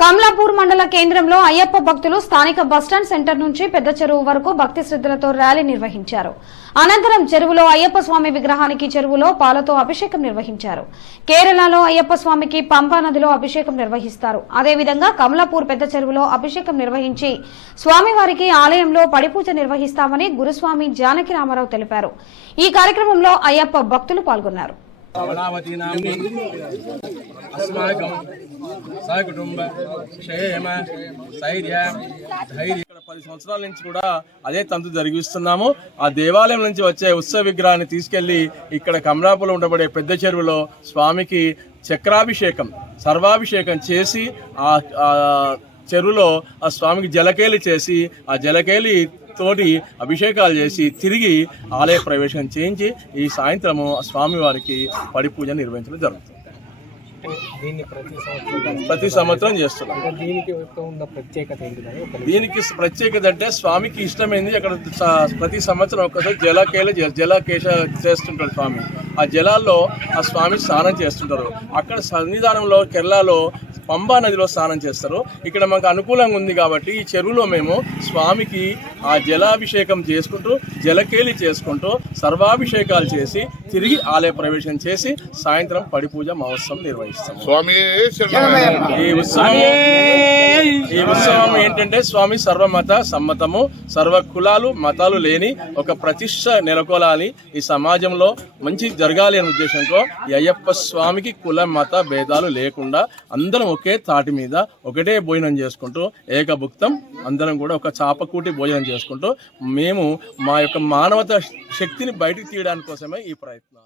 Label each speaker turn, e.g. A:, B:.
A: కమలాపూర్ మండల కేంద్రంలో అయ్యప్ప భక్తులు స్థానిక బస్టాండ్ సెంటర్ నుంచి పెద్ద చెరువు వరకు భక్తి శ్రద్ధలతో ర్యాలీ నిర్వహించారు. అనంతరం చెరువులో అయ్యప్ప స్వామి విగ్రహానికి చెరువులో పాలతో అభిషేకం నిర్వహించారు. కేరళలో అయ్యప్ప స్వామికి పంపా నదిలో అభిషేకం నిర్వహిస్తారు. అదేవిధంగా కమలాపూర్ పెద్ద చెరువులో అభిషేకం నిర్వహించి స్వామివారికి ఆలయంలో పడిపూజ నిర్వహిస్తామని గురుస్వామి జానకి రామారావు తెలిపారు. ఈ కార్యక్రమంలో అయ్యప్ప భక్తులు పాల్గొన్నారు.
B: అమలావతీనాంని అస్మాకం సహకుటుంబ క్షేమ స్థైర్య ధైర్య ఇక్కడ పది సంవత్సరాల నుంచి కూడా అదే తంతు జరిగిస్తున్నాము. ఆ దేవాలయం నుంచి వచ్చే ఉత్సవ విగ్రహాన్ని తీసుకెళ్ళి ఇక్కడ కమలాపులో ఉండబడే పెద్ద చెరువులో స్వామికి చక్రాభిషేకం సర్వాభిషేకం చేసి ఆ చెరువులో ఆ స్వామికి జలకేలి చేసి ఆ జలకేలి తోటి అభిషేకాలు చేసి తిరిగి ఆలయ ప్రవేశం చేయించి ఈ సాయంత్రము ఆ స్వామివారికి పడి పూజ నిర్వహించడం జరుగుతుంది.
C: ప్రతి సంవత్సరం
B: చేస్తున్నాం.
C: దీనికి ప్రత్యేకత
B: అంటే స్వామికి ఇష్టమైంది అక్కడ ప్రతి సంవత్సరం ఒక్కసారి జలకేల చే- జలకేశ చేస్తుంటారు స్వామి. ఆ జలాల్లో ఆ స్వామి స్నానం చేస్తుంటారు. అక్కడ సన్నిధానంలో కేరళలో పంబా నదిలో స్నానం చేస్తారు ఇక్కడ మాకు అనుకూలంగా ఉంది కాబట్టి ఈ చెరువులో మేము స్వామికి ఆ జలాభిషేకం చేసుకుంటూ జలకేలి చేసుకుంటూ సర్వాభిషేకాలు చేసి తిరిగి ఆలయ ప్రవేశం చేసి సాయంత్రం పడి పూజ మహోత్సవం నిర్వహిస్తాము
D: స్వామి.
B: ఈ ఉత్సవం ఈ ఉత్సవం ఏంటంటే స్వామి సర్వమత సమ్మతము సర్వ కులాలు మతాలు లేని ఒక ప్రతిష్ట నెలకొలాలి. ఈ సమాజంలో మంచి జరగాలి అనే ఉద్దేశంతో అయ్యప్ప స్వామికి కుల మత భేదాలు లేకుండా అందరం ఒకే తాటి మీద ఒకటే భోజనం చేసుకుంటూ ఏకభుక్తం అందరం కూడా ఒక చాపకూటి భోజనం చేసుకుంటూ మేము మా యొక్క మానవత శక్తిని బయటికి తీయడానికి కోసమే ఈ ప్రయత్నాలు.